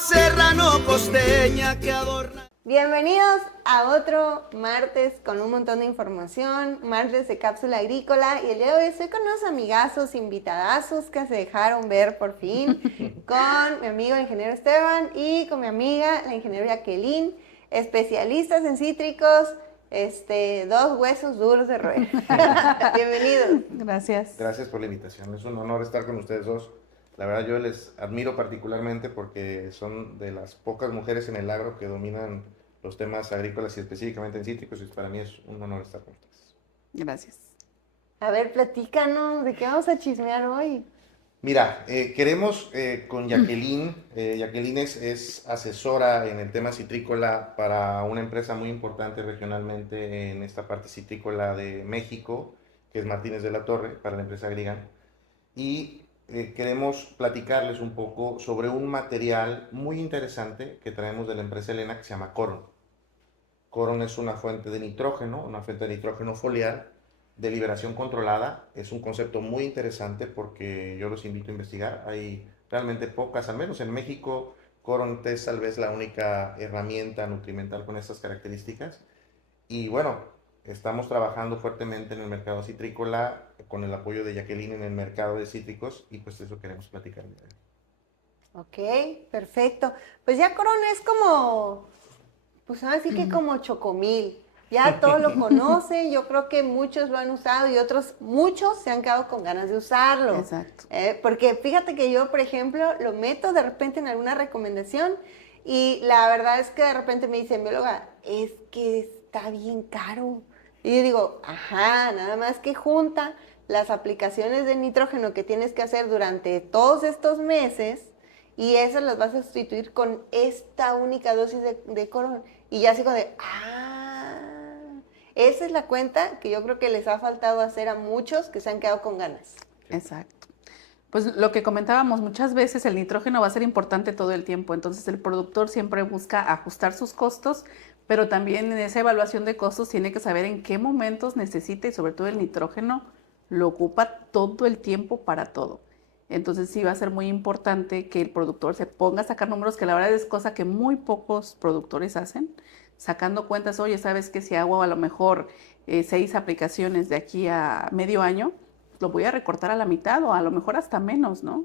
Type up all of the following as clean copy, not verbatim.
serrano costeña que adorna. Bienvenidos a otro martes con un montón de información, martes de cápsula agrícola, y el día de hoy estoy con unos amigazos, invitadazos que se dejaron ver por fin, con mi amigo el ingeniero Esteban y con mi amiga la ingeniera Jacqueline, especialistas en cítricos, dos huesos duros de roer. Bienvenidos. Gracias. Gracias por la invitación, es un honor estar con ustedes dos. La verdad yo les admiro particularmente porque son de las pocas mujeres en el agro que dominan los temas agrícolas y específicamente en cítricos, y para mí es un honor estar con ustedes. Gracias. A ver, platícanos, ¿de qué vamos a chismear hoy? Mira, queremos con Jacqueline, Jacqueline es asesora en el tema citrícola para una empresa muy importante regionalmente en esta parte citrícola de México, que es Martínez de la Torre, para la empresa Grigan, y queremos platicarles un poco sobre un material muy interesante que traemos de la empresa Elena que se llama Coron. Coron es una fuente de nitrógeno foliar de liberación controlada. Es un concepto muy interesante porque yo los invito a investigar. Hay realmente pocas, al menos en México, Coron es tal vez la única herramienta nutrimental con estas características. Y bueno, estamos trabajando fuertemente en el mercado citrícola con el apoyo de Jacqueline en el mercado de cítricos, y pues eso queremos platicar. Ok, perfecto. Pues ya Corona es como, pues ahora sí que como chocomil. Ya todos lo conocen, yo creo que muchos lo han usado y muchos se han quedado con ganas de usarlo. Exacto. Porque fíjate que yo, por ejemplo, lo meto de repente en alguna recomendación y la verdad es que de repente me dicen, bióloga, es que está bien caro. Y yo digo, ajá, nada más que junta las aplicaciones de nitrógeno que tienes que hacer durante todos estos meses y esas las vas a sustituir con esta única dosis de Coron. Y ya así como de, esa es la cuenta que yo creo que les ha faltado hacer a muchos que se han quedado con ganas. Exacto. Pues lo que comentábamos, muchas veces el nitrógeno va a ser importante todo el tiempo, entonces el productor siempre busca ajustar sus costos, pero también en esa evaluación de costos tiene que saber en qué momentos necesita, y sobre todo el nitrógeno lo ocupa todo el tiempo para todo. Entonces sí va a ser muy importante que el productor se ponga a sacar números, que la verdad es cosa que muy pocos productores hacen, sacando cuentas. Oye, ¿sabes que si hago a lo mejor 6 aplicaciones de aquí a medio año, lo voy a recortar a la mitad o a lo mejor hasta menos, ¿no?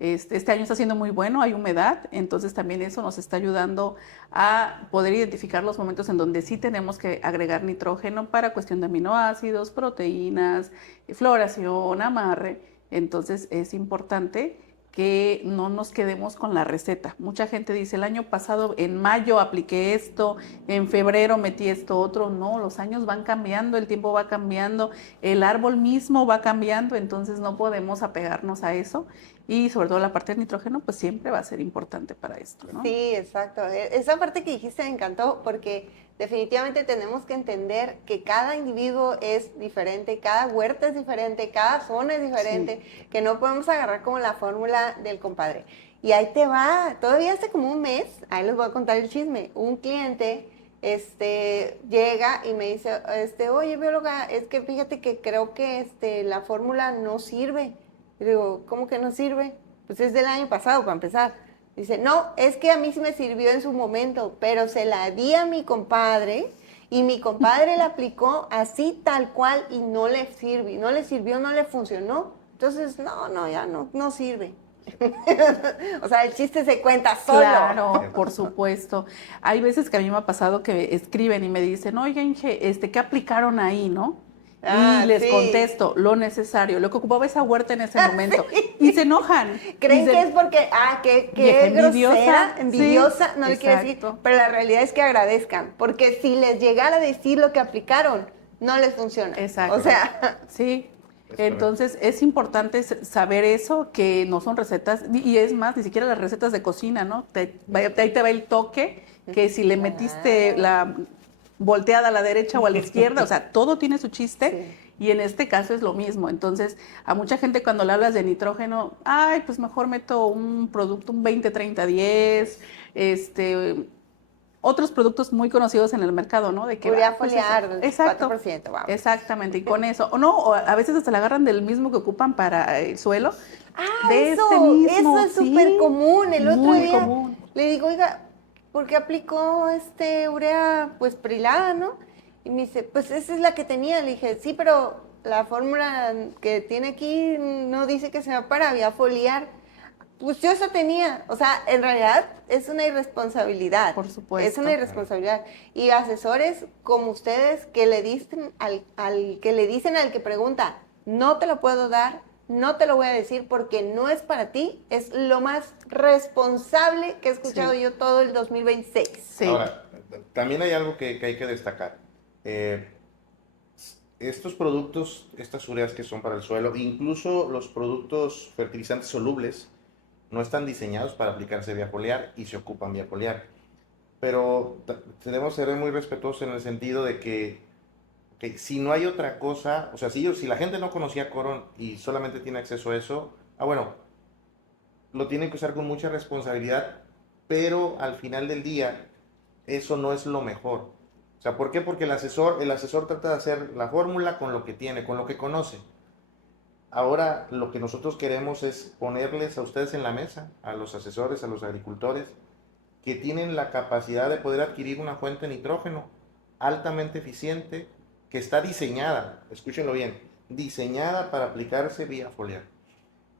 Este año está siendo muy bueno, hay humedad, entonces también eso nos está ayudando a poder identificar los momentos en donde sí tenemos que agregar nitrógeno para cuestión de aminoácidos, proteínas, floración, amarre. Entonces es importante que no nos quedemos con la receta. Mucha gente dice, el año pasado en mayo apliqué esto, en febrero metí esto otro. No, los años van cambiando, el tiempo va cambiando, el árbol mismo va cambiando, entonces no podemos apegarnos a eso. Y sobre todo la parte del nitrógeno, pues siempre va a ser importante para esto, ¿no? Sí, exacto. Esa parte que dijiste me encantó porque definitivamente tenemos que entender que cada individuo es diferente, cada huerta es diferente, cada zona es diferente, sí, que no podemos agarrar como la fórmula del compadre. Y ahí te va, todavía hace como un mes, ahí les voy a contar el chisme, un cliente llega y me dice, oye, bióloga, es que fíjate que creo que la fórmula no sirve. Y digo, ¿cómo que no sirve? Pues es del año pasado, para empezar. Dice, no, es que a mí sí me sirvió en su momento, pero se la di a mi compadre y mi compadre la aplicó así tal cual y no le sirve, no le sirvió, no le funcionó. Entonces, ya no sirve. O sea, el chiste se cuenta solo. Claro, por supuesto. Hay veces que a mí me ha pasado que escriben y me dicen, oye, Inge, ¿qué aplicaron ahí, no? Y les contesto lo necesario, lo que ocupaba esa huerta en ese momento. Sí. Y se enojan. Creen que es porque, qué grosera, envidiosa, sí, no le quiere decir. Pero la realidad es que agradezcan, porque si les llegara a decir lo que aplicaron, no les funciona. Exacto. O sea, sí. Entonces es importante saber eso, que no son recetas, y es más, ni siquiera las recetas de cocina, ¿no? Ahí te va el toque, que si le metiste la volteada a la derecha o a la izquierda, o sea, todo tiene su chiste, sí, y en este caso es lo mismo. Entonces, a mucha gente cuando le hablas de nitrógeno, pues mejor meto un producto, un 20-30-10, otros productos muy conocidos en el mercado, ¿no? De que urea foliar, exacto, 4%, vamos. Exactamente, y con eso, o a veces hasta la agarran del mismo que ocupan para el suelo. Eso es súper común. El otro día Le digo, oiga, ¿por qué aplicó urea pues prilada, no? Y me dice, pues esa es la que tenía. Le dije, sí, pero la fórmula que tiene aquí no dice que sea para biafoliar. Pues yo esa tenía, o sea, en realidad es una irresponsabilidad. Por supuesto. Es una irresponsabilidad. Y asesores como ustedes que le dicen al que pregunta, no te lo puedo dar, no te lo voy a decir porque no es para ti, es lo más responsable que he escuchado yo todo el 2026. Sí. Ahora, también hay algo que hay que destacar. Eh, Estos productos, estas ureas que son para el suelo, incluso los productos fertilizantes solubles, no están diseñados para aplicarse vía foliar y se ocupan vía foliar. Pero tenemos que ser muy respetuosos en el sentido de que si no hay otra cosa, o sea, si la gente no conocía Coron y solamente tiene acceso a eso, bueno, lo tienen que usar con mucha responsabilidad, pero al final del día, eso no es lo mejor. O sea, ¿por qué? Porque el asesor trata de hacer la fórmula con lo que tiene, con lo que conoce. Ahora lo que nosotros queremos es ponerles a ustedes en la mesa, a los asesores, a los agricultores, que tienen la capacidad de poder adquirir una fuente de nitrógeno altamente eficiente, que está diseñada, escúchenlo bien, diseñada para aplicarse vía foliar.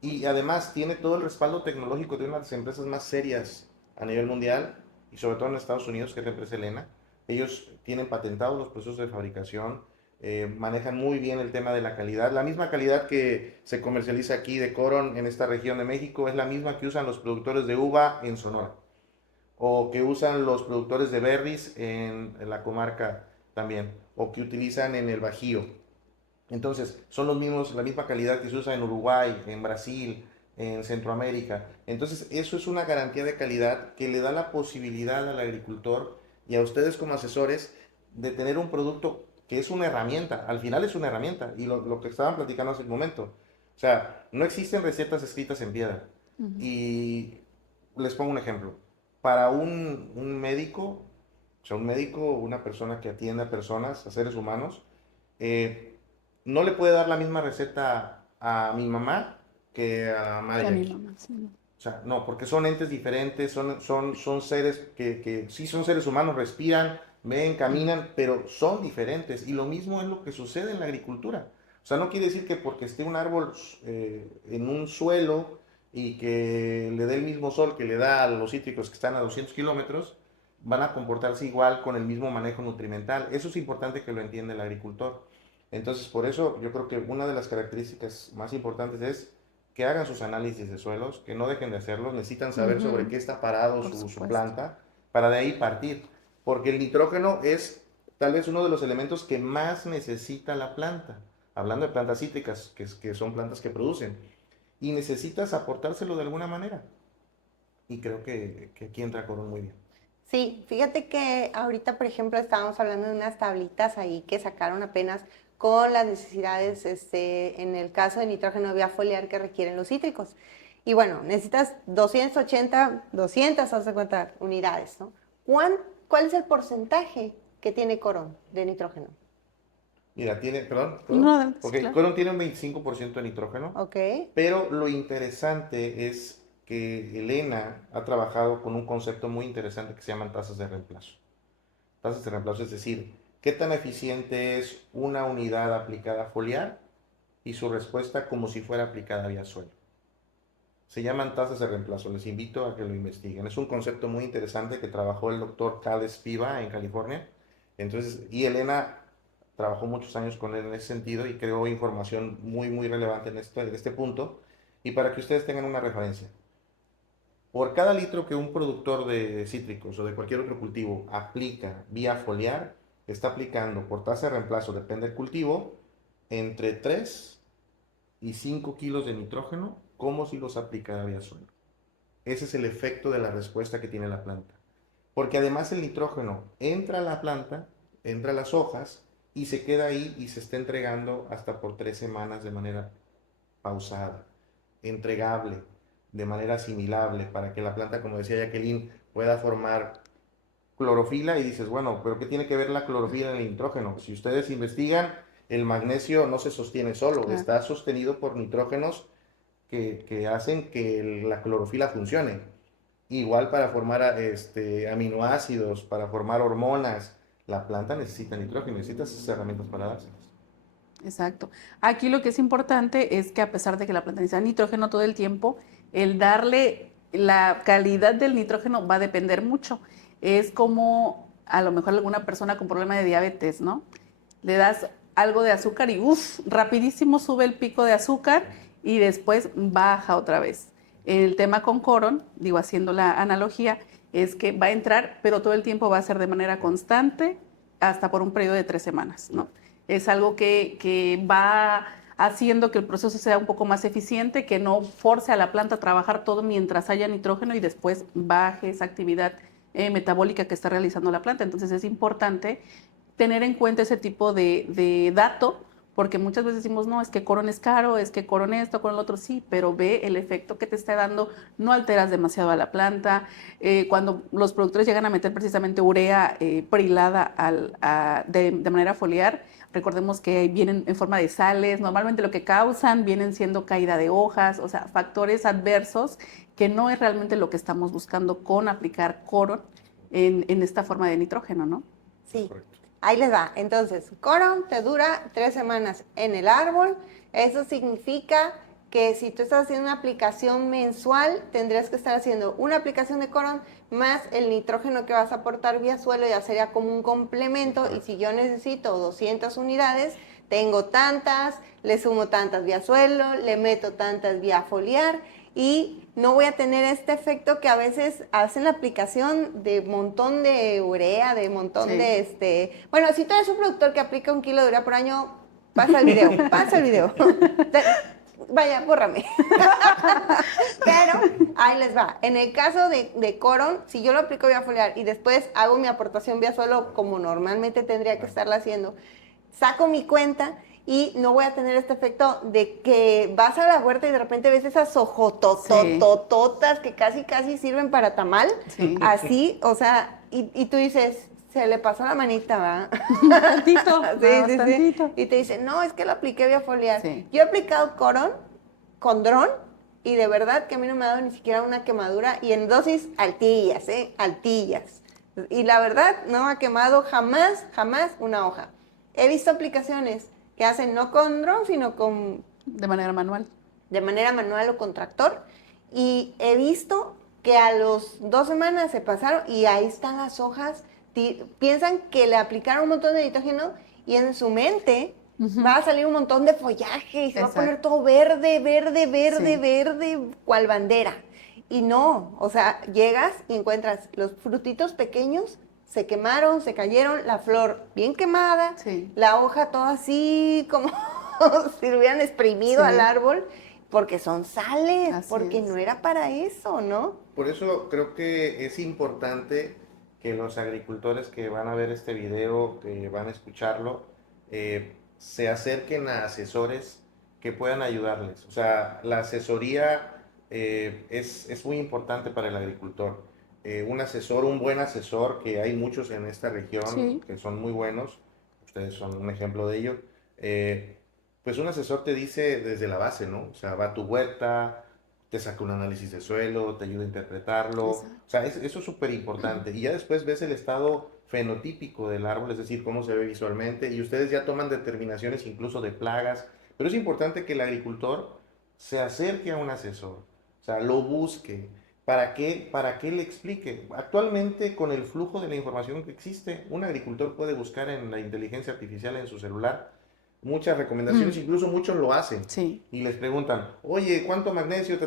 Y además tiene todo el respaldo tecnológico de una de las empresas más serias a nivel mundial, y sobre todo en Estados Unidos, que es la empresa Elena. Ellos tienen patentados los procesos de fabricación, manejan muy bien el tema de la calidad. La misma calidad que se comercializa aquí de Coron en esta región de México es la misma que usan los productores de uva en Sonora, o que usan los productores de berries en la comarca también, o que utilizan en el Bajío. Entonces, son los mismos, la misma calidad que se usa en Uruguay, en Brasil, en Centroamérica. Entonces, eso es una garantía de calidad que le da la posibilidad al agricultor y a ustedes como asesores de tener un producto que es una herramienta. Al final es una herramienta. Y lo que estaban platicando hace un momento. O sea, no existen recetas escritas en piedra. Y les pongo un ejemplo. Para un médico, o sea, un médico, una persona que atiende a personas, a seres humanos, no le puede dar la misma receta a mi mamá que a la mamá de A mi Jackie. mamá, sí. O sea, no, porque son entes diferentes, son seres que sí son seres humanos, respiran, ven, caminan, pero son diferentes. Y lo mismo es lo que sucede en la agricultura. O sea, no quiere decir que porque esté un árbol en un suelo y que le dé el mismo sol que le da a los cítricos que están a 200 kilómetros, van a comportarse igual con el mismo manejo nutrimental. Eso es importante que lo entienda el agricultor. Entonces, por eso yo creo que una de las características más importantes es que hagan sus análisis de suelos, que no dejen de hacerlos, necesitan saber sobre qué está parado su planta, para de ahí partir, porque el nitrógeno es tal vez uno de los elementos que más necesita la planta, hablando de plantas cítricas, que son plantas que producen, y necesitas aportárselo de alguna manera, y creo que aquí entra Coron muy bien. Sí, fíjate que ahorita, por ejemplo, estábamos hablando de unas tablitas ahí que sacaron apenas con las necesidades, en el caso de nitrógeno vía foliar que requieren los cítricos. Y bueno, necesitas 200, haz de cuenta, unidades, ¿no? ¿Cuál es el porcentaje que tiene Coron de nitrógeno? Mira, perdón, No, porque claro. Coron tiene un 25% de nitrógeno, Ok. pero lo interesante es que Elena ha trabajado con un concepto muy interesante que se llaman tasas de reemplazo. Tasas de reemplazo, es decir, qué tan eficiente es una unidad aplicada foliar y su respuesta como si fuera aplicada vía suelo. Se llaman tasas de reemplazo, les invito a que lo investiguen. Es un concepto muy interesante que trabajó el doctor Cal Spiva en California. Entonces, y Elena trabajó muchos años con él en ese sentido y creó información muy, muy relevante en este punto. Y para que ustedes tengan una referencia, por cada litro que un productor de cítricos o de cualquier otro cultivo aplica vía foliar, está aplicando por tasa de reemplazo, depende del cultivo, entre 3 y 5 kilos de nitrógeno, como si los aplicara vía suelo. Ese es el efecto de la respuesta que tiene la planta. Porque además el nitrógeno entra a la planta, entra a las hojas y se queda ahí y se está entregando hasta por 3 semanas de manera pausada, entregable, de manera asimilable, para que la planta, como decía Jacqueline, pueda formar clorofila. Y dices, bueno, pero ¿qué tiene que ver la clorofila en el nitrógeno? Si ustedes investigan, el magnesio no se sostiene solo, Claro. está sostenido por nitrógenos que hacen que la clorofila funcione. Igual para formar aminoácidos, para formar hormonas, la planta necesita nitrógeno, necesita esas herramientas para dárselas. Exacto. Aquí lo que es importante es que a pesar de que la planta necesita nitrógeno todo el tiempo, el darle la calidad del nitrógeno va a depender mucho. Es como a lo mejor alguna persona con problema de diabetes, ¿no? Le das algo de azúcar y rapidísimo sube el pico de azúcar y después baja otra vez. El tema con Coron, digo haciendo la analogía, es que va a entrar, pero todo el tiempo va a ser de manera constante hasta por un periodo de 3 semanas, ¿no? Es algo que va haciendo que el proceso sea un poco más eficiente, que no force a la planta a trabajar todo mientras haya nitrógeno y después baje esa actividad metabólica que está realizando la planta. Entonces es importante tener en cuenta ese tipo de dato, porque muchas veces decimos, no, es que Coron es caro, es que Coron esto, Coron lo otro, sí, pero ve el efecto que te está dando, no alteras demasiado a la planta. Cuando los productores llegan a meter precisamente urea prilada de manera foliar, recordemos que vienen en forma de sales, normalmente lo que causan vienen siendo caída de hojas, o sea, factores adversos que no es realmente lo que estamos buscando con aplicar Coron en esta forma de nitrógeno, ¿no? Sí. Correcto. Ahí les va. Entonces, Coron te dura 3 semanas en el árbol. Eso significa que si tú estás haciendo una aplicación mensual, tendrías que estar haciendo una aplicación de Coron más el nitrógeno que vas a aportar vía suelo, ya sería como un complemento. Y si yo necesito 200 unidades, tengo tantas, le sumo tantas vía suelo, le meto tantas vía foliar y no voy a tener este efecto que a veces hacen la aplicación de montón de urea, de montón de Bueno, si tú eres un productor que aplica 1 kilo de urea por año, pasa el video, pasa el video. Vaya, bórrame. Pero ahí les va. En el caso de Coron, si yo lo aplico vía foliar y después hago mi aportación vía suelo como normalmente tendría que estarla haciendo, saco mi cuenta y no voy a tener este efecto de que vas a la huerta y de repente ves esas hojototototas que casi sirven para tamal. Sí. Así, o sea, y tú dices, se le pasó la manita, ¿va? Tantito, Sí. tantito. Y te dicen, no, es que lo apliqué vía foliar. Sí. Yo he aplicado Coron con dron y de verdad que a mí no me ha dado ni siquiera una quemadura y en dosis altillas, altillas. Y la verdad, no me ha quemado jamás una hoja. He visto aplicaciones que hacen no con dron, sino De manera manual. de manera manual o con tractor. Y he visto que a los 2 semanas se pasaron y ahí están las hojas. Piensan que le aplicaron un montón de nitrógeno y en su mente va a salir un montón de follaje y se va a poner todo verde, cual bandera. Y no, o sea, llegas y encuentras los frutitos pequeños, se quemaron, se cayeron, la flor bien quemada, la hoja toda así como si lo hubieran exprimido al árbol, porque son sales, Así porque es. no era para eso, ¿no? Por eso creo que es importante que los agricultores que van a ver este video, que van a escucharlo, se acerquen a asesores que puedan ayudarles. O sea, la asesoría es muy importante para el agricultor. Un buen asesor, que hay muchos en esta región que son muy buenos, ustedes son un ejemplo de ello, pues un asesor te dice desde la base, ¿no? O sea, va a tu huerta, te saca un análisis de suelo, te ayuda a interpretarlo. Exacto. O sea, eso es súper importante. Y ya después ves el estado fenotípico del árbol, es decir, cómo se ve visualmente, y ustedes ya toman determinaciones incluso de plagas. Pero es importante que el agricultor se acerque a un asesor, o sea, lo busque. ¿Para qué? Para que le explique. Actualmente, con el flujo de la información que existe, un agricultor puede buscar en la inteligencia artificial en su celular muchas recomendaciones, incluso muchos lo hacen. Sí. Y les preguntan, oye, ¿cuánto magnesio?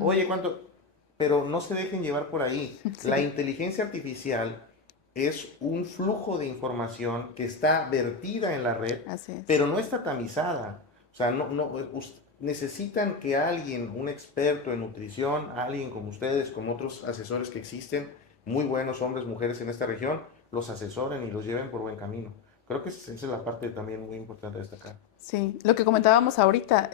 Oye, ¿cuánto? Pero no se dejen llevar por ahí. Sí. La inteligencia artificial es un flujo de información que está vertida en la red, Así es. pero no está tamizada. O sea, necesitan que alguien, un experto en nutrición, alguien como ustedes, como otros asesores que existen, muy buenos hombres, mujeres en esta región, los asesoren y los lleven por buen camino. Creo que esa es la parte también muy importante de destacar. Sí, lo que comentábamos ahorita,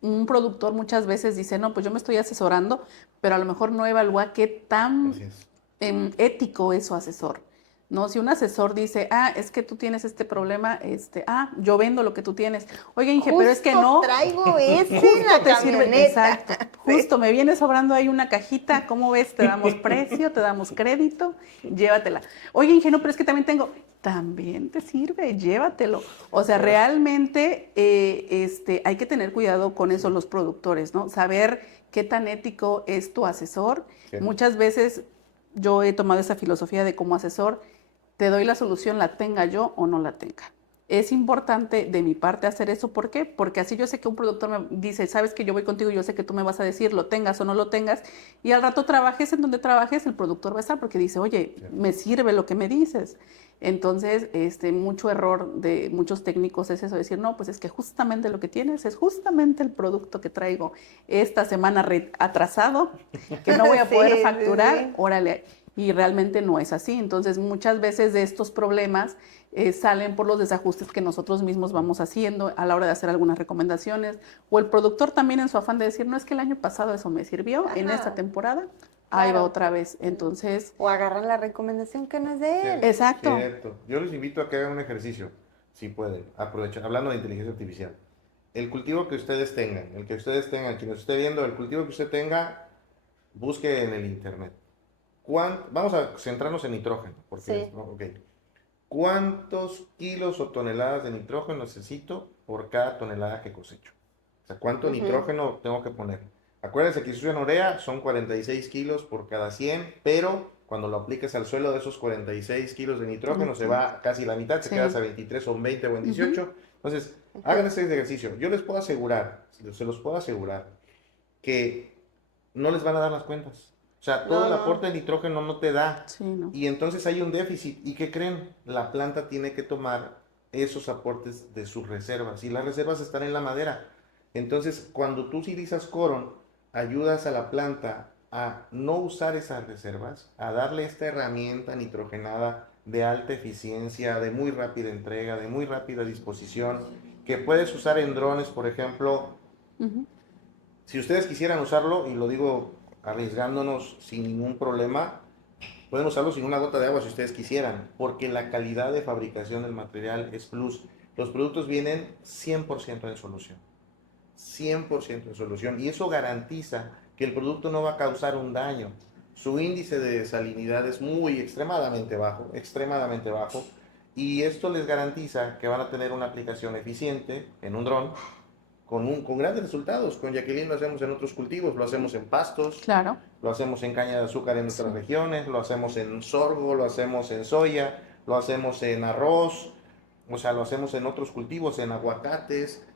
un productor muchas veces dice, no, pues yo me estoy asesorando, pero a lo mejor no evalúa qué tan ético es su asesor. ¿no? Si un asesor dice, es que tú tienes este problema, yo vendo lo que tú tienes. Oiga, Inge, pero es que Justo no. traigo ese en la Te sirve, camioneta. exacto. Justo, me viene sobrando ahí una cajita, ¿cómo ves? Te damos precio, te damos crédito, llévatela. Oye, Inge, no, pero es que también te sirve, llévatelo. O sea, realmente hay que tener cuidado con eso los productores, ¿no? Saber qué tan ético es tu asesor. Sí. Muchas veces yo he tomado esa filosofía de como asesor, te doy la solución, la tenga yo o no la tenga. Es importante de mi parte hacer eso. ¿Por qué? Porque así yo sé que un productor me dice, sabes que yo voy contigo, yo sé que tú me vas a decir, lo tengas o no lo tengas, y al rato trabajes en donde trabajes, el productor va a estar porque dice, oye, me sirve lo que me dices. Entonces, mucho error de muchos técnicos es eso, decir, no, pues es que justamente lo que tienes es justamente el producto que traigo esta semana atrasado, que no voy a poder facturar, órale. Y realmente no es así. Entonces, muchas veces de estos problemas salen por los desajustes que nosotros mismos vamos haciendo a la hora de hacer algunas recomendaciones, o el productor también en su afán de decir, no, es que el año pasado eso me sirvió, en esta temporada, ahí va otra vez. Entonces... O agarran la recomendación que no es de él. Exacto. Cierto. Yo les invito a que hagan un ejercicio, si pueden, aprovechen, hablando de inteligencia artificial. El cultivo que ustedes tengan, quien nos esté viendo, el cultivo que usted tenga, busque en el internet. Vamos a centrarnos en nitrógeno, porque ¿cuántos kilos o toneladas de nitrógeno necesito por cada tonelada que cosecho? O sea, ¿cuánto nitrógeno tengo que poner? Acuérdense que si usan urea son 46 kilos por cada 100, pero cuando lo apliques al suelo de esos 46 kilos de nitrógeno se va casi la mitad, se queda a 23 o en 20 o en 18. Entonces, hagan ese ejercicio. Yo les puedo asegurar, se los puedo asegurar, que no les van a dar las cuentas. O sea, todo el aporte de nitrógeno no te da. Sí, no. Y entonces hay un déficit. ¿Y qué creen? La planta tiene que tomar esos aportes de sus reservas. Y las reservas están en la madera. Entonces, cuando tú utilizas Coron, ayudas a la planta a no usar esas reservas, a darle esta herramienta nitrogenada de alta eficiencia, de muy rápida entrega, de muy rápida disposición, que puedes usar en drones, por ejemplo. Si ustedes quisieran usarlo, y lo digo arriesgándonos sin ningún problema, pueden usarlo sin una gota de agua si ustedes quisieran, porque la calidad de fabricación del material es plus. Los productos vienen 100% en solución. 100% en solución. Y eso garantiza que el producto no va a causar un daño. Su índice de salinidad es extremadamente bajo. Y esto les garantiza que van a tener una aplicación eficiente en un dron con grandes resultados. Con Jacqueline lo hacemos en otros cultivos, lo hacemos en pastos, claro, lo hacemos en caña de azúcar en nuestras regiones, lo hacemos en sorgo, lo hacemos en soya, lo hacemos en arroz, o sea, lo hacemos en otros cultivos, en aguacates,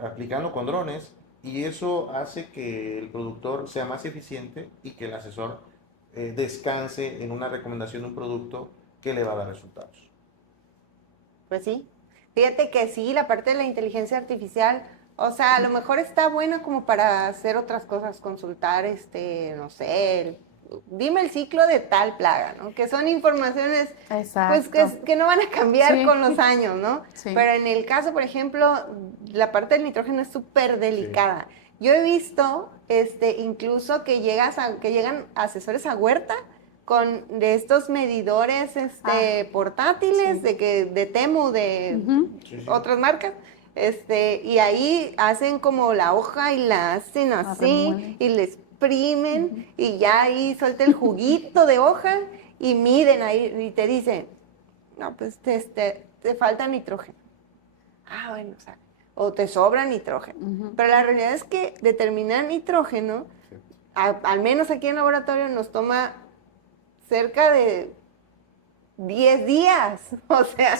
aplicando con drones, y eso hace que el productor sea más eficiente y que el asesor descanse en una recomendación de un producto que le va a dar resultados. Pues sí, fíjate que sí, la parte de la inteligencia artificial, o sea, a lo mejor está bueno como para hacer otras cosas, consultar, no sé, dime el ciclo de tal plaga, ¿no? Que son informaciones, pues, que no van a cambiar con los años, ¿no? Sí. Pero en el caso, por ejemplo, la parte del nitrógeno es súper delicada. Sí. Yo he visto, incluso que llegan asesores a huerta con de estos medidores, portátiles, de Temu, de otras marcas. Y ahí hacen como la hoja y la hacen así y le exprimen y ya ahí suelta el juguito de hoja y miden ahí y te dicen, no, pues te falta nitrógeno. Bueno, o te sobra nitrógeno. Pero la realidad es que determinar nitrógeno, al menos aquí en el laboratorio, nos toma cerca de 10 días. O sea,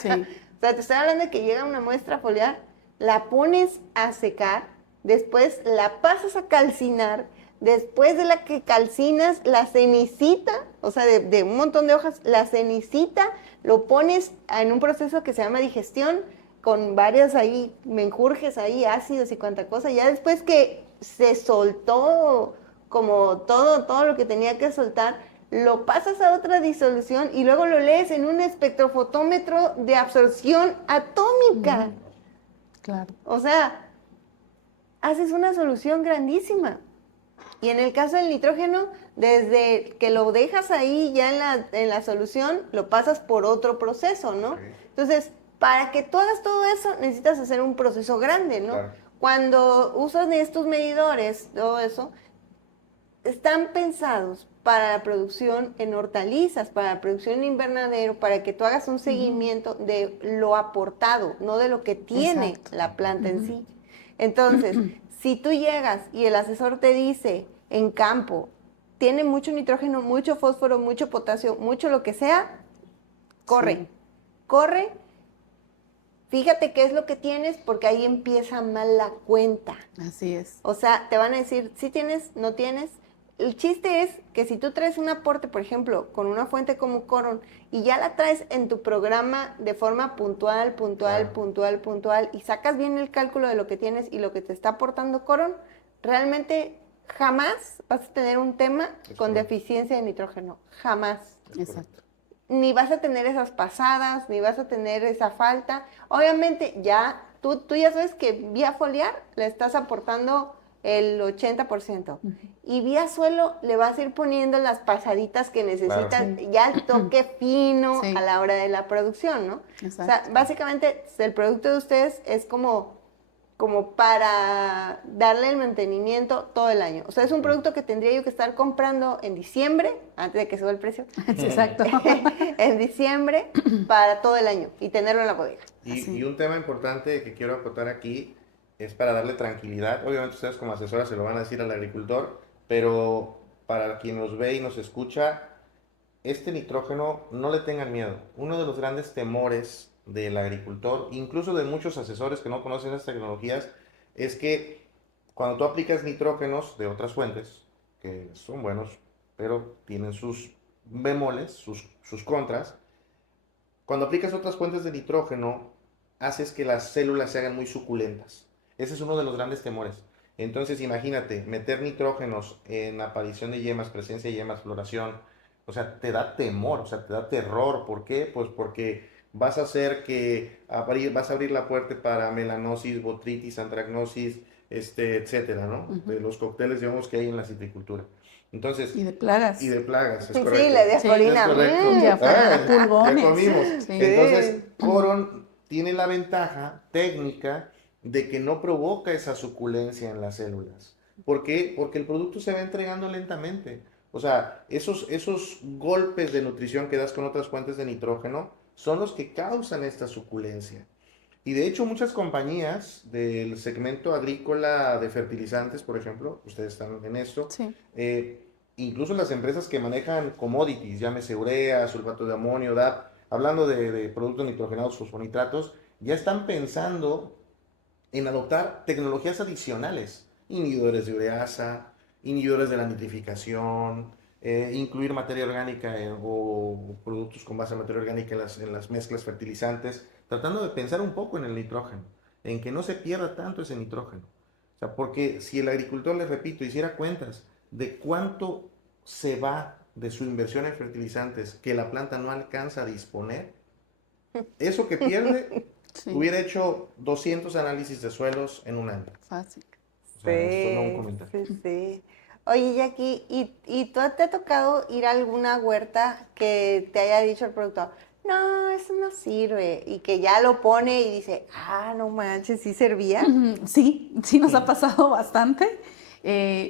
te estoy hablando de que llega una muestra foliar, la pones a secar, después la pasas a calcinar, después de la que calcinas, la cenicita, o sea, de un montón de hojas, la cenicita, lo pones en un proceso que se llama digestión, con varios ahí menjurjes, ahí ácidos y cuanta cosa. Ya después que se soltó como todo lo que tenía que soltar, lo pasas a otra disolución y luego lo lees en un espectrofotómetro de absorción atómica. Claro. O sea, haces una solución grandísima. Y en el caso del nitrógeno, desde que lo dejas ahí ya en la solución, lo pasas por otro proceso, ¿no? Ok. Entonces, para que tú hagas todo eso, necesitas hacer un proceso grande, ¿no? Claro. Cuando usas estos medidores, todo eso, están pensados para la producción en hortalizas, para la producción en invernadero, para que tú hagas un seguimiento de lo aportado, no de lo que tiene Exacto. la planta en sí. Entonces, si tú llegas y el asesor te dice en campo, tiene mucho nitrógeno, mucho fósforo, mucho potasio, mucho lo que sea, corre, Sí. corre, fíjate qué es lo que tienes, porque ahí empieza mal la cuenta. Así es. O sea, te van a decir, si tienes, no tienes. El chiste es que si tú traes un aporte, por ejemplo, con una fuente como Coron, y ya la traes en tu programa de forma puntual, Claro. puntual, y sacas bien el cálculo de lo que tienes y lo que te está aportando Coron, realmente jamás vas a tener un tema Es con correcto. deficiencia de nitrógeno. Jamás. Es Exacto. correcto. Ni vas a tener esas pasadas, ni vas a tener esa falta. Obviamente ya, tú ya sabes que vía foliar le estás aportando el 80%. Y vía suelo le vas a ir poniendo las pasaditas que necesitas, Claro. ya el toque fino Sí. a la hora de la producción, ¿no? Exacto. O sea, básicamente el producto de ustedes es como para darle el mantenimiento todo el año. O sea, es un producto que tendría yo que estar comprando en diciembre, antes de que suba el precio, Sí, exacto. en diciembre para todo el año y tenerlo en la bodega. Así. Y un tema importante que quiero acotar aquí es para darle tranquilidad. Obviamente ustedes como asesora se lo van a decir al agricultor, pero para quien nos ve y nos escucha, este nitrógeno no le tengan miedo. Uno de los grandes temores del agricultor, incluso de muchos asesores que no conocen estas tecnologías, es que cuando tú aplicas nitrógenos de otras fuentes, que son buenos, pero tienen sus bemoles, sus contras, cuando aplicas otras fuentes de nitrógeno, haces que las células se hagan muy suculentas. Ese es uno de los grandes temores. Entonces, imagínate, meter nitrógenos en aparición de yemas, presencia de yemas, floración, o sea, te da temor, o sea, te da terror. ¿Por qué? Pues porque vas a hacer que vas a abrir la puerta para melanosis, botritis, antragnosis, etcétera, ¿no? De los cócteles, digamos, que hay en la citricultura. Entonces, Y de plagas. y de plagas, es Sí, correcto. la diasporina. Es correcto. Ya fuera Ah, pulgones. ya comimos. Sí. Entonces, Coron tiene la ventaja técnica de que no provoca esa suculencia en las células. ¿Por qué? Porque el producto se va entregando lentamente. O sea, esos golpes de nutrición que das con otras fuentes de nitrógeno son los que causan esta suculencia. Y de hecho muchas compañías del segmento agrícola de fertilizantes, por ejemplo, ustedes están en esto, Sí. incluso las empresas que manejan commodities, llámese urea, sulfato de amonio, DAP, hablando de productos nitrogenados, fosfonitratos, ya están pensando en adoptar tecnologías adicionales, inhibidores de ureasa, inhibidores de la nitrificación, incluir materia orgánica o productos con base en materia orgánica en las mezclas fertilizantes, tratando de pensar un poco en el nitrógeno, en que no se pierda tanto ese nitrógeno. O sea, porque si el agricultor, les repito, hiciera cuentas de cuánto se va de su inversión en fertilizantes que la planta no alcanza a disponer, eso que pierde, Sí. hubiera hecho 200 análisis de suelos en un año. Fácil. O sea, esto no es un comentario. Sí. Oye, Jackie, ¿y tú te ha tocado ir a alguna huerta que te haya dicho el productor, no, eso no sirve, y que ya lo pone y dice, no manches, sí servía? Sí, sí nos ha pasado bastante.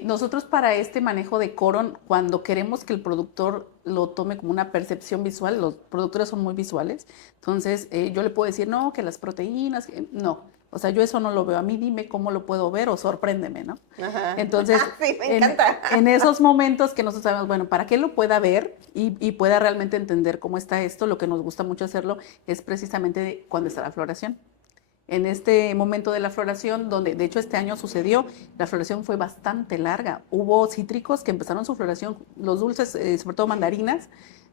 Nosotros para este manejo de Coron, cuando queremos que el productor lo tome como una percepción visual, los productores son muy visuales, entonces yo le puedo decir, no, que las proteínas, no, o sea, yo eso no lo veo, a mí dime cómo lo puedo ver o sorpréndeme, ¿no? Ajá. Entonces, Sí, me encanta. en esos momentos que nosotros sabemos, bueno, para que él lo pueda ver y pueda realmente entender cómo está esto, lo que nos gusta mucho hacerlo es precisamente cuando está la floración. En este momento de la floración, donde de hecho este año sucedió, la floración fue bastante larga. Hubo cítricos que empezaron su floración, los dulces, sobre todo mandarinas,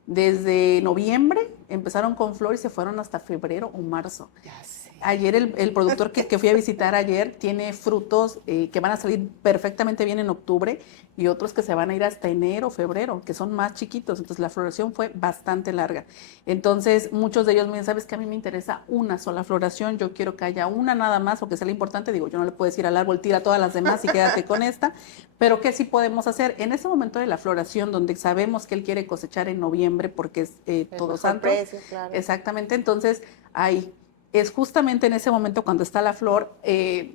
desde noviembre empezaron con flor y se fueron hasta febrero o marzo. Ya sé. ayer el productor que fui a visitar ayer tiene frutos que van a salir perfectamente bien en octubre y otros que se van a ir hasta enero, febrero, que son más chiquitos. Entonces la floración fue bastante larga. Entonces muchos de ellos me dicen, ¿sabes qué? A mí me interesa una sola floración, yo quiero que haya una nada más o que sea lo importante. Digo, yo no le puedo decir al árbol, tira todas las demás y quédate con esta, pero ¿qué sí podemos hacer? En ese momento de la floración, donde sabemos que él quiere cosechar en noviembre porque es Todos Santos. Precio, claro. Exactamente, entonces ahí es justamente en ese momento cuando está la flor,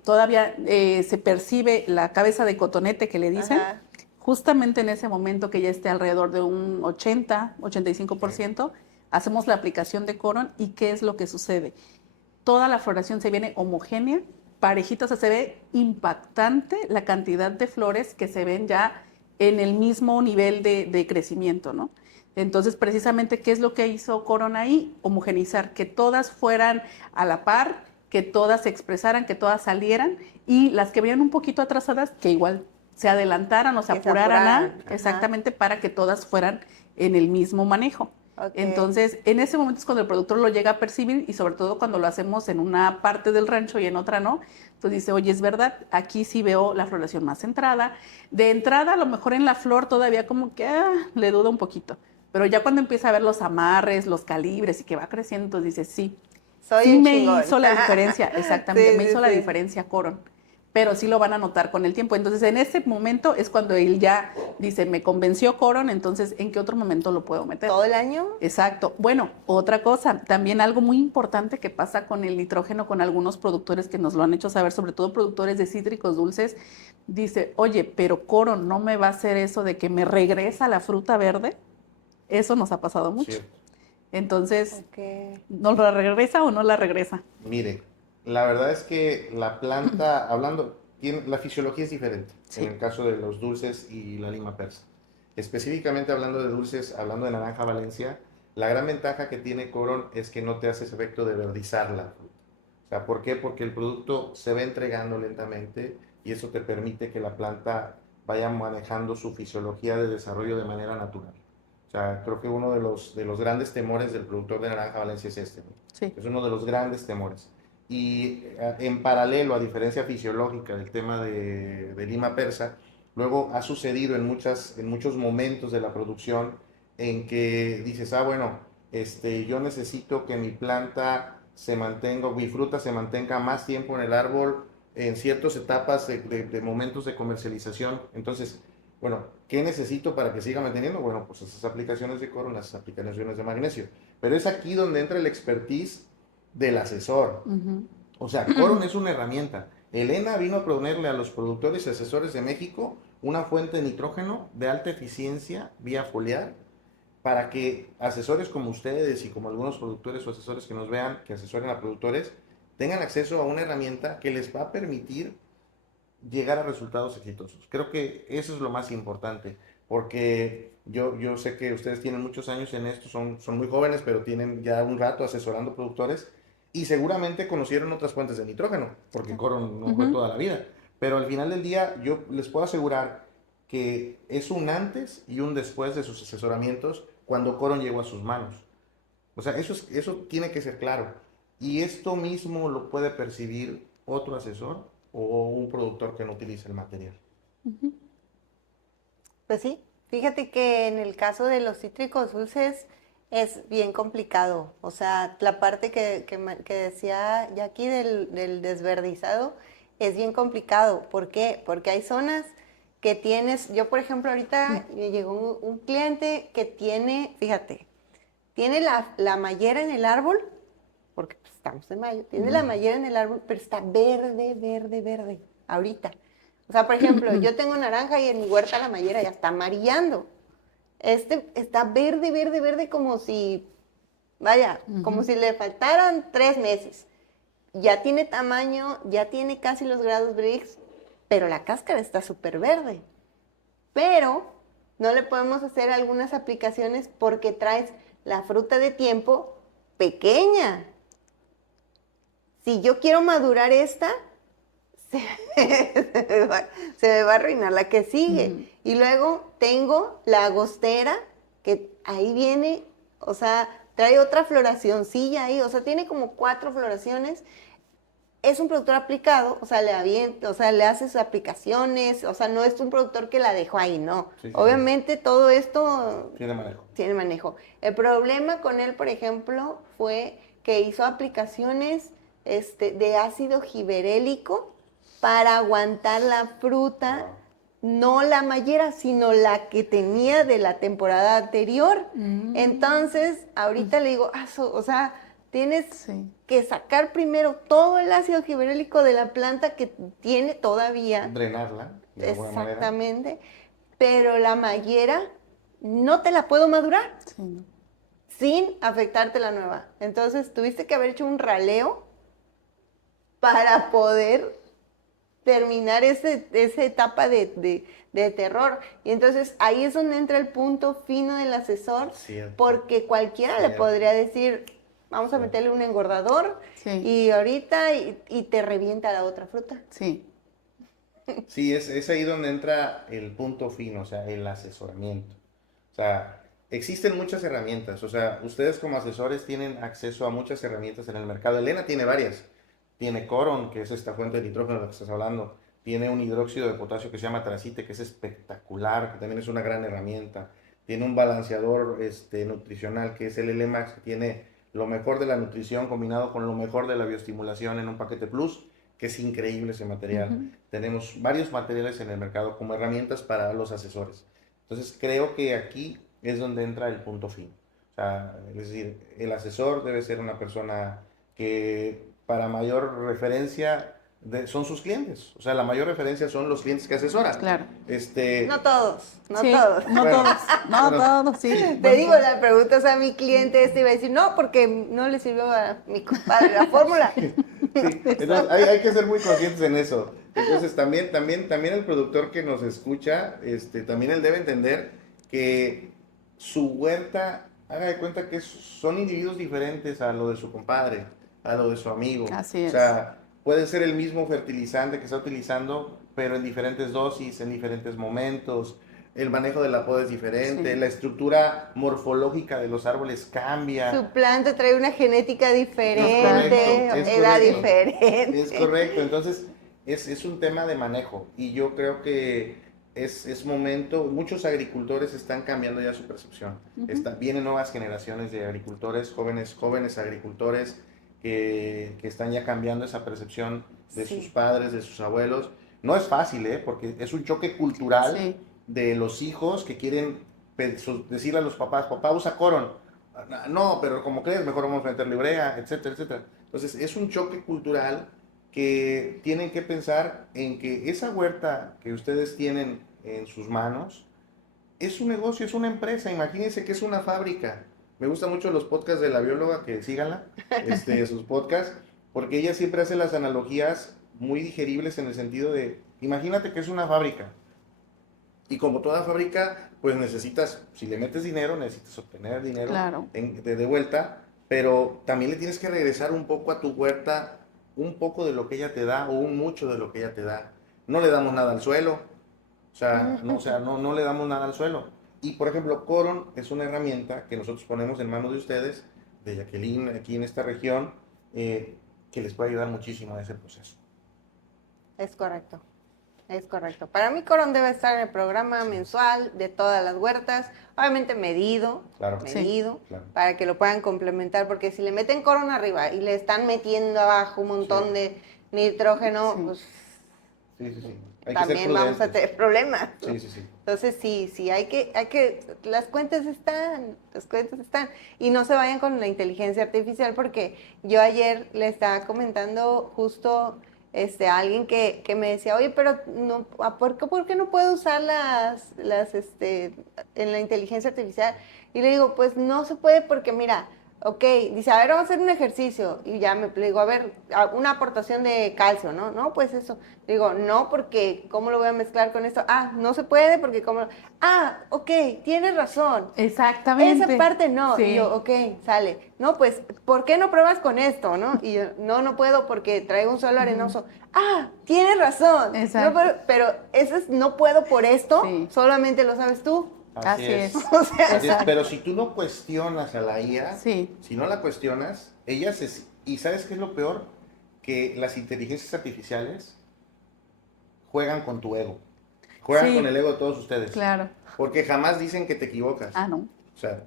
todavía se percibe la cabeza de cotonete que le dicen, Ajá. justamente en ese momento que ya esté alrededor de un 80-85%, hacemos la aplicación de Coron y ¿qué es lo que sucede? Toda la floración se viene homogénea, parejita, o sea, se ve impactante la cantidad de flores que se ven ya en el mismo nivel de crecimiento, ¿no? Entonces, precisamente, ¿qué es lo que hizo Coron ahí? Homogenizar, que todas fueran a la par, que todas se expresaran, que todas salieran, y las que venían un poquito atrasadas, que igual se adelantaran o se apuraran, exactamente, para que todas fueran en el mismo manejo. Okay. Entonces, en ese momento es cuando el productor lo llega a percibir y sobre todo cuando lo hacemos en una parte del rancho y en otra no, pues dice, oye, es verdad, aquí sí veo la floración más centrada. De entrada, a lo mejor en la flor todavía como que le duda un poquito, pero ya cuando empieza a ver los amarres, los calibres y que va creciendo, entonces dice, sí, sí me hizo la diferencia, exactamente, me hizo la diferencia Coron. Pero sí lo van a notar con el tiempo. Entonces, en ese momento es cuando él ya dice, me convenció Coron, entonces, ¿en qué otro momento lo puedo meter? ¿Todo el año? Exacto. Bueno, otra cosa, también algo muy importante que pasa con el nitrógeno, con algunos productores que nos lo han hecho saber, sobre todo productores de cítricos dulces, dice, oye, pero Coron no me va a hacer eso de que me regresa la fruta verde. Eso nos ha pasado mucho. Sí. Entonces, ¿no la regresa o no la regresa? Mire, la verdad es que la planta, la fisiología es diferente en el caso de los dulces y la lima persa. Específicamente hablando de dulces, hablando de naranja Valencia, la gran ventaja que tiene Coron es que no te hace ese efecto de verdizar la fruta. O sea, ¿por qué? Porque el producto se va entregando lentamente y eso te permite que la planta vaya manejando su fisiología de desarrollo de manera natural. O sea, creo que uno de los grandes temores del productor de naranja Valencia es este, ¿no? Sí. Es uno de los grandes temores. Y en paralelo, a diferencia fisiológica del tema de lima persa, luego ha sucedido en muchos momentos de la producción en que dices, bueno, yo necesito que mi planta se mantenga, mi fruta se mantenga más tiempo en el árbol en ciertas etapas de momentos de comercialización. Entonces, bueno, ¿qué necesito para que siga manteniendo? Bueno, pues esas aplicaciones de Coron, las aplicaciones de magnesio. Pero es aquí donde entra el expertise del asesor. O sea, Coron es una herramienta. Elena vino a proponerle a los productores y asesores de México una fuente de nitrógeno de alta eficiencia vía foliar para que asesores como ustedes y como algunos productores o asesores que nos vean, que asesoren a productores, tengan acceso a una herramienta que les va a permitir llegar a resultados exitosos. Creo que eso es lo más importante, porque yo sé que ustedes tienen muchos años en esto, son muy jóvenes, pero tienen ya un rato asesorando productores y seguramente conocieron otras fuentes de nitrógeno, porque Coron no fue toda la vida. Pero al final del día yo les puedo asegurar que es un antes y un después de sus asesoramientos cuando Coron llegó a sus manos. O sea, eso tiene que ser claro. Y esto mismo lo puede percibir otro asesor o un productor que no utilice el material. Pues sí, fíjate que en el caso de los cítricos dulces es bien complicado. O sea, la parte que decía ya aquí del desverdizado es bien complicado. ¿Por qué? Porque hay zonas que tienes, yo por ejemplo ahorita me llegó un cliente que tiene, fíjate, tiene la mallera en el árbol, porque pues, estamos en mayo, tiene la mallera en el árbol, pero está verde, ahorita. O sea, por ejemplo, yo tengo naranja y en mi huerta la mallera ya está amarillando. Está verde, como si, como si le faltaran 3 meses. Ya tiene tamaño, ya tiene casi los grados Brix, pero la cáscara está súper verde. Pero no le podemos hacer algunas aplicaciones porque traes la fruta de tiempo pequeña. Si yo quiero madurar esta, se me va a arruinar la que sigue. Y luego tengo la agostera, que ahí viene, o sea, trae otra floracioncilla ahí, o sea, tiene como 4 floraciones. es un productor aplicado, o sea, le hace sus aplicaciones, o sea, no es un productor que la dejó ahí, no. Sí, sí, Obviamente todo esto tiene manejo. tiene manejo. El problema con él, por ejemplo, fue que hizo aplicaciones de ácido giberélico para aguantar la fruta, no la mayera, sino la que tenía de la temporada anterior. Entonces, ahorita le digo, o sea, tienes que sacar primero todo el ácido giberélico de la planta que tiene todavía. Drenarla, de alguna manera. Exactamente. Pero la mayera no te la puedo madurar sin afectarte la nueva. Entonces, tuviste que haber hecho un raleo para poder terminar esa etapa de terror. Y entonces ahí es donde entra el punto fino del asesor, porque cualquiera le podría decir, vamos a meterle un engordador y ahorita y te revienta la otra fruta. Sí. Sí, es ahí donde entra el punto fino, o sea, el asesoramiento. O sea, existen muchas herramientas, o sea, ustedes como asesores tienen acceso a muchas herramientas en el mercado. Elena tiene varias. Tiene Coron, que es esta fuente de nitrógeno de la que estás hablando. Tiene un hidróxido de potasio que se llama Tracite, que es espectacular, que también es una gran herramienta. Tiene un balanceador nutricional, que es el L-Max, que tiene lo mejor de la nutrición combinado con lo mejor de la bioestimulación en un paquete plus, que es increíble ese material. Tenemos varios materiales en el mercado como herramientas para los asesores. Entonces, creo que aquí es donde entra el punto fino. O sea, es decir, el asesor debe ser una persona que para mayor referencia son sus clientes. O sea, la mayor referencia son los clientes que asesoran. Claro. No todos, no Sí, todos. No Bueno, todos, no bueno. todos, sí. Te digo, la preguntas a mi cliente iba a decir, no, porque no le sirvió a mi compadre la fórmula. Sí, entonces hay que ser muy conscientes en eso. Entonces también el productor que nos escucha, también él debe entender que su huerta, haga de cuenta que son individuos diferentes a lo de su compadre, a lo de su amigo. Así es. O sea, puede ser el mismo fertilizante que está utilizando, pero en diferentes dosis, en diferentes momentos. El manejo de la poda es diferente, la estructura morfológica de los árboles cambia. Su planta trae una genética diferente, Es edad correcto. diferente. Es correcto, entonces es un tema de manejo y yo creo que es momento, muchos agricultores están cambiando ya su percepción. Vienen nuevas generaciones de agricultores, jóvenes agricultores que están ya cambiando esa percepción de sus padres, de sus abuelos. No es fácil, porque es un choque cultural de los hijos que quieren decirle a los papás, papá usa Coron. No, pero como crees, mejor vamos a meterle urea, etcétera, etcétera. Entonces es un choque cultural que tienen que pensar en que esa huerta que ustedes tienen en sus manos es un negocio, es una empresa. Imagínense que es una fábrica. Me gustan mucho los podcasts de la bióloga, que síganla, sus podcasts, porque ella siempre hace las analogías muy digeribles en el sentido de, imagínate que es una fábrica. Y como toda fábrica, pues necesitas, si le metes dinero, necesitas obtener dinero de vuelta, pero también le tienes que regresar un poco a tu huerta, un poco de lo que ella te da o un mucho de lo que ella te da. No le damos nada al suelo, no le damos nada al suelo. Y por ejemplo, Coron es una herramienta que nosotros ponemos en manos de ustedes, de Jacqueline, aquí en esta región, que les puede ayudar muchísimo en ese proceso. Es correcto. Es correcto. Para mí Coron debe estar en el programa mensual de todas las huertas, obviamente medido, claro. Para que lo puedan complementar, porque si le meten Coron arriba y le están metiendo abajo un montón de nitrógeno, pues también vamos a tener problemas. Sí. Entonces sí, hay que, las cuentas están, y no se vayan con la inteligencia artificial, porque yo ayer le estaba comentando justo a alguien que me decía, oye, pero no, ¿por qué no puedo usar en la inteligencia artificial? Y le digo, pues no se puede porque mira, ok, dice, a ver, vamos a hacer un ejercicio. Y ya le digo, a ver, una aportación de calcio, ¿no? No, pues eso. Le digo, no, porque ¿cómo lo voy a mezclar con esto? Ah, no se puede porque ¿cómo? Ah, ok, tienes razón. Exactamente. Esa parte no. Sí. Y yo, ok, sale. No, pues, ¿por qué no pruebas con esto, no? Y yo, no puedo porque traigo un suelo arenoso. Ah, tienes razón. Exacto. No, pero eso es, no puedo por esto, solamente lo sabes tú. Así es. O sea, Así es. Pero si tú no cuestionas a la IA, Sí. si no la cuestionas, ella y ¿sabes qué es lo peor? que las inteligencias artificiales juegan con tu ego. Juegan Sí. con el ego de todos ustedes. Claro. Porque jamás dicen que te equivocas. Ah, no. O sea,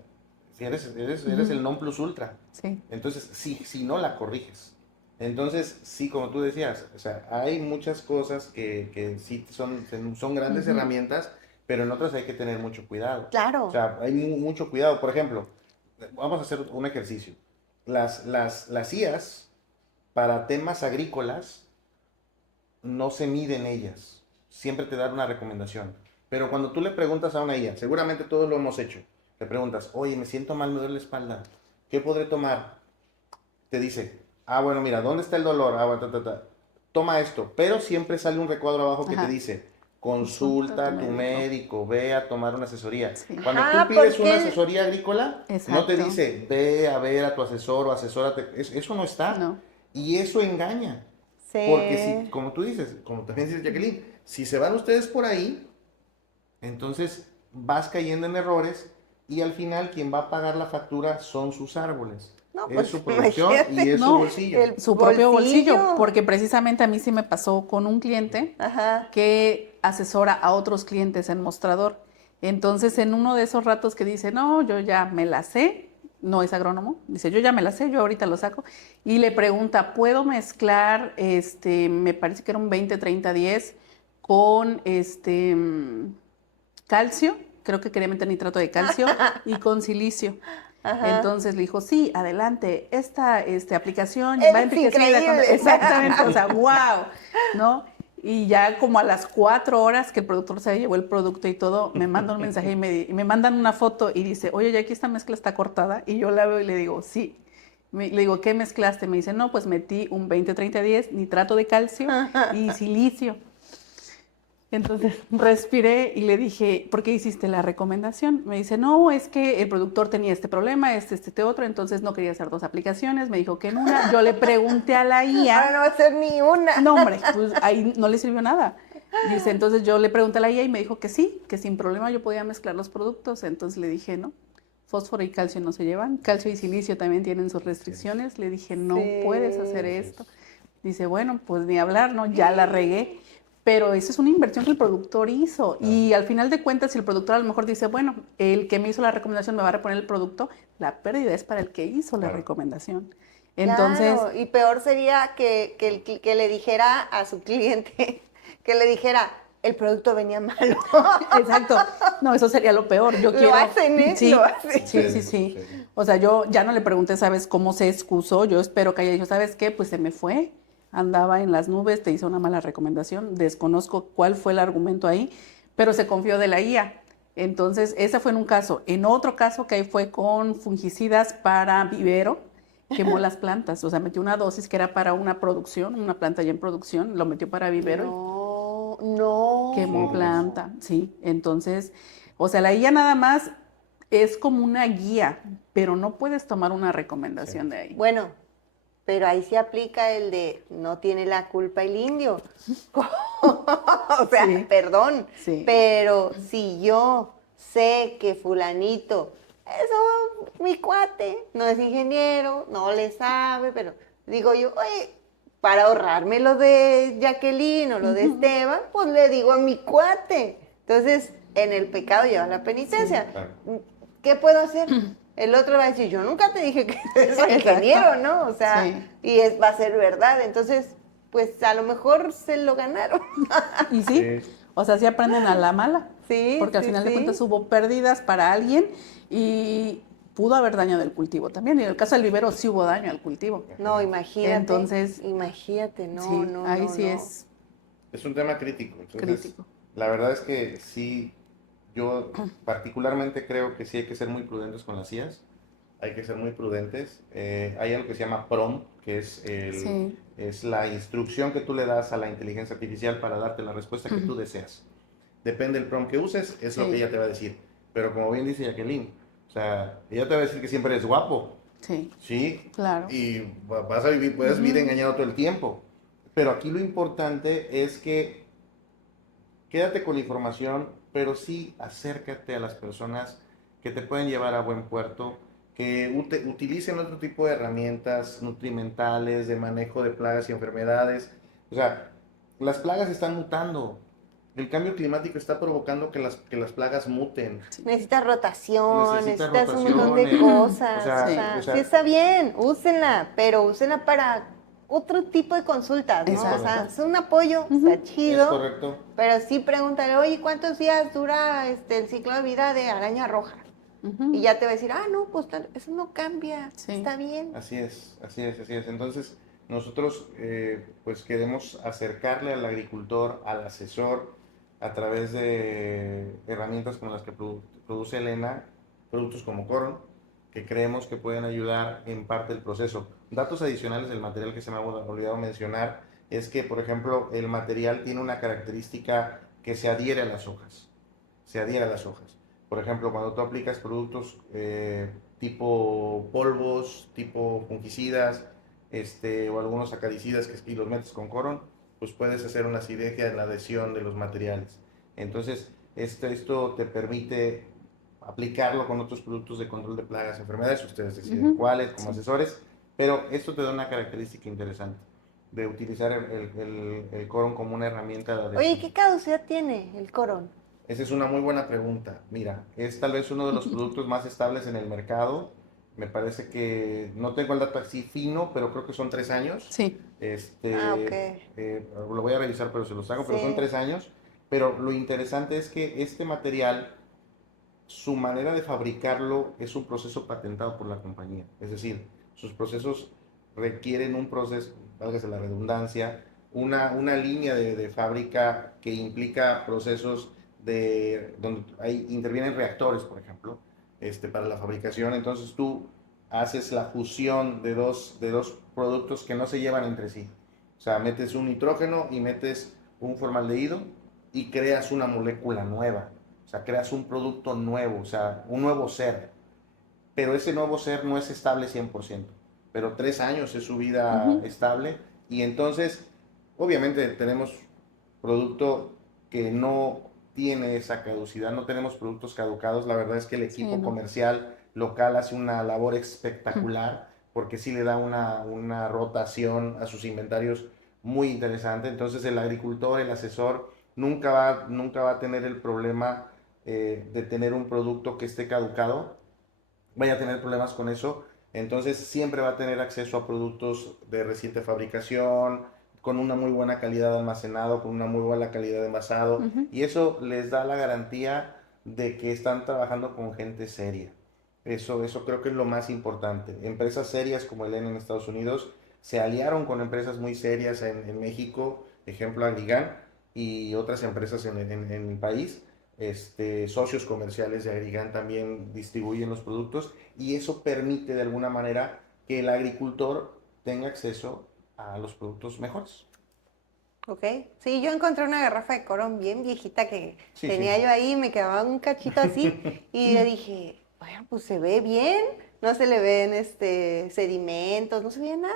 si eres Ujú. el non plus ultra. Sí. Entonces, si no la corriges. Entonces, sí, como tú decías, o sea, hay muchas cosas que sí son grandes Ujú. herramientas, pero en otras hay que tener mucho cuidado. Claro. O sea, hay mucho cuidado. Por ejemplo, vamos a hacer un ejercicio. Las IAs para temas agrícolas no se miden ellas. Siempre te dan una recomendación. Pero cuando tú le preguntas a una IA, seguramente todos lo hemos hecho, le preguntas, oye, me siento mal, me duele la espalda, ¿qué podré tomar? Te dice, bueno, mira, ¿dónde está el dolor? Bueno. Toma esto, pero siempre sale un recuadro abajo que Ajá. te dice, Consulta consulta a a tu tu médico, ve a tomar una asesoría. Sí. Cuando Ajá, tú pides una porque- asesoría agrícola, no te Exacto. dice, ve a ver a tu asesor o asesórate. Eso no está. No. Y eso engaña. Porque si, como tú dices, como también dice Jacqueline, si se van ustedes por ahí, entonces vas cayendo en errores y al final quien va a pagar la factura son sus árboles. No, Es pues, su producción imagínate. y es su No, bolsillo. el Su propio bolsillo, bolsillo. porque precisamente a mí sí me pasó con un cliente Ajá. que asesora a otros clientes en mostrador. Entonces, en uno de esos ratos que dice, no, yo ya me la sé, no es agrónomo, dice, yo ya me la sé, yo ahorita lo saco, y le pregunta, ¿puedo mezclar, me parece que era un 20-30-10 con calcio? Creo que quería meter nitrato de calcio y con silicio. Ajá. Entonces le dijo, sí, adelante, esta aplicación Es va enriquecida con... increíble. Exactamente, o sea, wow, ¿no? Y ya como a las 4 horas que el productor se llevó el producto y todo, me manda un mensaje y me mandan una foto y dice, oye, ya aquí esta mezcla está cortada. Y yo la veo y le digo, sí. Le digo, ¿qué mezclaste? Me dice, no, pues metí un 20-30-10, nitrato de calcio y silicio. Entonces respiré y le dije, ¿por qué hiciste la recomendación? Me dice, no, es que el productor tenía este problema, este otro, entonces no quería hacer 2 aplicaciones. Me dijo que en una. Yo le pregunté a la Ahora IA. no va a ser ni una. No, hombre, pues ahí no le sirvió nada. Dice, entonces yo le pregunté a la IA y me dijo que sí, que sin problema yo podía mezclar los productos. Entonces le dije, no, fósforo y calcio no se llevan. Calcio y silicio también tienen sus restricciones. Le dije, no Sí. puedes hacer esto. Dice, bueno, pues ni hablar, ¿no? Ya la regué. Pero esa es una inversión que el productor hizo. Y al final de cuentas, si el productor a lo mejor dice, bueno, el que me hizo la recomendación me va a reponer el producto, la pérdida es para el que hizo la Claro. recomendación. Entonces, Claro, y peor sería que le dijera a su cliente, que le dijera, el producto venía malo. exacto. No, eso sería lo peor. Yo Lo quiero. hacen, ¿eh? Sí, Lo hacen. sí. O sea, yo ya no le pregunté, ¿sabes cómo se excusó? Yo espero que haya dicho, ¿sabes qué? Pues se me fue. Andaba en las nubes, te hizo una mala recomendación. Desconozco cuál fue el argumento ahí, pero se confió de la IA. Entonces, ese fue en un caso. En otro caso que ahí fue con fungicidas para vivero, quemó las plantas. O sea, metió una dosis que era para una producción, una planta ya en producción, lo metió para vivero y No. quemó Sí. planta, sí. Entonces, o sea, la IA nada más es como una guía, pero no puedes tomar una recomendación de ahí. Bueno, pero ahí se aplica el de no tiene la culpa el indio. O sea, Sí. perdón, Sí. pero si yo sé que fulanito, eso, mi cuate, no es ingeniero, no le sabe, pero digo yo, oye, para ahorrarme lo de Jacqueline o lo de Esteban, pues le digo a mi cuate. Entonces, en el pecado lleva la penitencia. Claro. ¿Qué puedo hacer? El otro va a decir, yo nunca te dije que soy ingeniero, ¿no? O sea, Sí. y va a ser verdad. Entonces, pues a lo mejor se lo ganaron. Y sí, Sí. o sea, sí aprenden a la mala. Sí, Porque al sí, final de sí. cuentas hubo pérdidas para alguien y pudo haber dañado el cultivo también. Y en el caso del vivero sí hubo daño al cultivo. No, imagínate. Entonces, imagínate, no, sí, no, ahí no, sí no. es Es un tema crítico. Entonces, crítico. la verdad es que sí, yo particularmente creo que sí hay que ser muy prudentes con las IAs. Hay que ser muy prudentes. Hay algo que se llama PROMPT, que es, Sí. es la instrucción que tú le das a la inteligencia artificial para darte la respuesta que tú deseas. Depende del prompt que uses, es lo Sí. que ella te va a decir. Pero como bien dice Jacqueline, o sea, ella te va a decir que siempre eres guapo, Sí, ¿sí? claro. Y vas a vivir, puedes vivir engañado todo el tiempo. Pero aquí lo importante es que quédate con la información, pero sí acércate a las personas que te pueden llevar a buen puerto, que utilicen otro tipo de herramientas nutrimentales, de manejo de plagas y enfermedades. O sea, las plagas están mutando. El cambio climático está provocando que las plagas muten. Necesitas rotación, Necesita necesitas un montón de rotaciones. cosas. O sea, O sea, o sea, sí está bien, úsenla, pero úsenla para otro tipo de consultas, ¿no? Exacto. O sea, es un apoyo, Ujú. está chido. es correcto. Pero sí pregúntale, oye, ¿cuántos días dura el ciclo de vida de araña roja? Ujú. Y ya te va a decir, no, pues eso no cambia, Sí. está bien. Así es, así es, así es. Entonces, nosotros pues queremos acercarle al agricultor, al asesor, a través de herramientas como las que produce Elena, productos como Coron, que creemos que pueden ayudar en parte del proceso. Datos adicionales del material que se me ha olvidado mencionar es que, por ejemplo, el material tiene una característica que se adhiere a las hojas. Se adhiere a las hojas. Por ejemplo, cuando tú aplicas productos tipo polvos, tipo fungicidas, o algunos acaricidas y los metes con Coron, pues puedes hacer una sinergia en la adhesión de los materiales. Entonces, esto te permite aplicarlo con otros productos de control de plagas y enfermedades. Ustedes deciden Ujú. cuáles como Sí. asesores, pero esto te da una característica interesante de utilizar el Coron como una herramienta de Oye, adhesión. ¿qué caducidad tiene el corón? Esa es una muy buena pregunta. Mira, es tal vez uno de los productos más estables en el mercado. Me parece que no tengo el dato así fino, pero creo que son 3 años. Sí. Ok. Lo voy a revisar, pero se los hago, pero son Sí. 3 años. Pero lo interesante es que este material, su manera de fabricarlo es un proceso patentado por la compañía. Es decir, sus procesos requieren un proceso, válgase la redundancia, una línea de fábrica que implica procesos donde intervienen reactores, por ejemplo, para la fabricación. Entonces tú haces la fusión de dos productos que no se llevan entre sí. O sea, metes un nitrógeno y metes un formaldehído y creas una molécula nueva. O sea, creas un producto nuevo, o sea, un nuevo ser. Pero ese nuevo ser no es estable 100%. Pero 3 años es su vida Ujú. estable. Y entonces, obviamente tenemos producto que no tiene esa caducidad, no tenemos productos caducados. La verdad es que el Sí, equipo no. comercial local hace una labor espectacular porque sí le da una rotación a sus inventarios muy interesante. Entonces el agricultor, el asesor, nunca va a tener el problema de tener un producto que esté caducado, vaya a tener problemas con eso. Entonces siempre va a tener acceso a productos de reciente fabricación, con una muy buena calidad de almacenado, con una muy buena calidad de envasado. Ujú. Y eso les da la garantía de que están trabajando con gente seria. Eso creo que es lo más importante. Empresas serias como Elena en Estados Unidos se aliaron con empresas muy serias en México, ejemplo Agrigan, y otras empresas en el país. Socios comerciales de Agrigan también distribuyen los productos y eso permite de alguna manera que el agricultor tenga acceso a los productos mejores. Ok. Sí, yo encontré una garrafa de corón bien viejita que Sí, tenía sí. yo ahí, me quedaba un cachito así y le dije, bueno, pues se ve bien, no se le ven sedimentos, no se veía nada.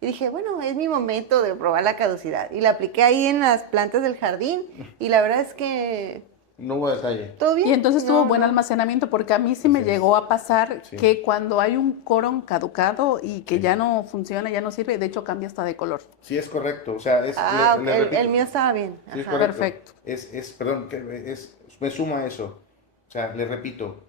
Y dije, bueno, es mi momento de probar la caducidad. Y la apliqué ahí en las plantas del jardín y la verdad es que No hubo detalle. todo bien. Y entonces tuvo No, buen no. almacenamiento, porque a mí sí me Así es. llegó a pasar Sí. que cuando hay un Coron caducado y que Sí. ya no funciona, ya no sirve, de hecho cambia hasta de color. Sí, es correcto. O sea, Ah, ok, le repito. el mío estaba bien. Sí, es Ajá. correcto. Perfecto. Perdón, me sumo a eso. O sea, les repito,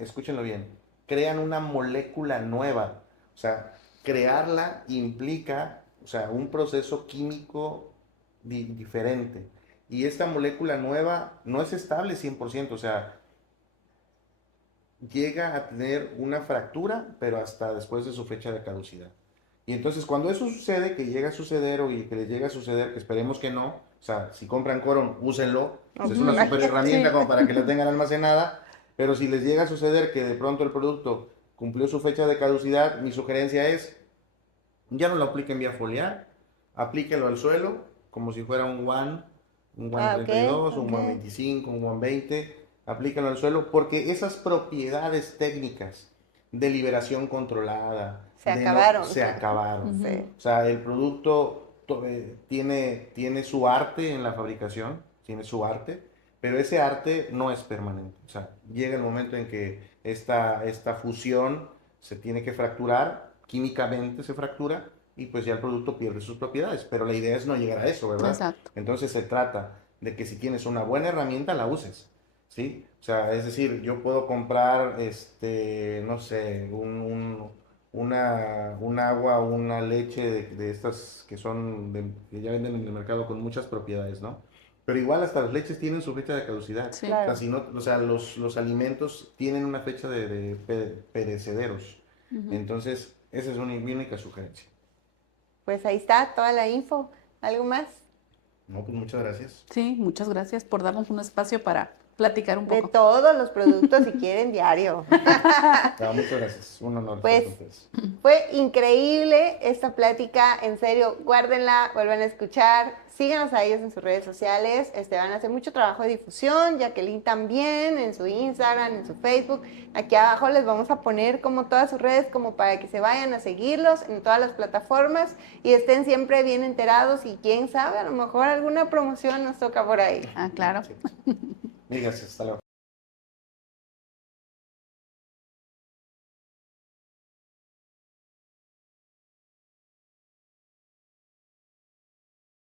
escúchenlo bien, crean una molécula nueva. O sea, crearla implica, o sea, un proceso químico diferente. Y esta molécula nueva no es estable 100%, o sea, llega a tener una fractura, pero hasta después de su fecha de caducidad. Y entonces cuando eso sucede, que llega a suceder o que les llega a suceder, que esperemos que no, o sea, si compran Coron, úsenlo, pues es una Ujú. super herramienta Sí. como para que la tengan almacenada, pero si les llega a suceder que de pronto el producto cumplió su fecha de caducidad, mi sugerencia es, ya no lo apliquen vía foliar, aplíquenlo al suelo, como si fuera un One Ah, ok, 32, un ok. One 25, un One 20, aplíquenlo al suelo, porque esas propiedades técnicas de liberación controlada, Se acabaron. se acabaron. Sí. O sea, el producto tiene su arte en la fabricación, tiene su arte, pero ese arte no es permanente. O sea, llega el momento en que esta fusión se tiene que fracturar, químicamente se fractura, y pues ya el producto pierde sus propiedades. Pero la idea es no llegar a eso, ¿verdad? Exacto. Entonces se trata de que si tienes una buena herramienta, la uses, ¿sí? O sea, es decir, yo puedo comprar, no sé, un agua, una leche de estas que son, que ya venden en el mercado con muchas propiedades, ¿no? Pero igual hasta las leches tienen su fecha de caducidad. Sí. O sea, Claro. si no, o sea, los alimentos tienen una fecha perecederos. Ujú. Entonces, esa es mi única sugerencia. Pues ahí está toda la info. ¿Algo más? No, pues muchas gracias. Sí, muchas gracias por darnos un espacio para platicar un De poco. todos los productos, si quieren, diario. No, muchas gracias. Un honor Pues, estar con ustedes. Fue increíble esta plática, en serio, guárdenla, vuelvan a escuchar, síganos a ellos en sus redes sociales, van a hacer mucho trabajo de difusión, Jacqueline también, en su Instagram, en su Facebook, aquí abajo les vamos a poner como todas sus redes, como para que se vayan a seguirlos en todas las plataformas y estén siempre bien enterados y quién sabe, a lo mejor alguna promoción nos toca por ahí. Ah, claro. Sí. Gracias, hasta luego.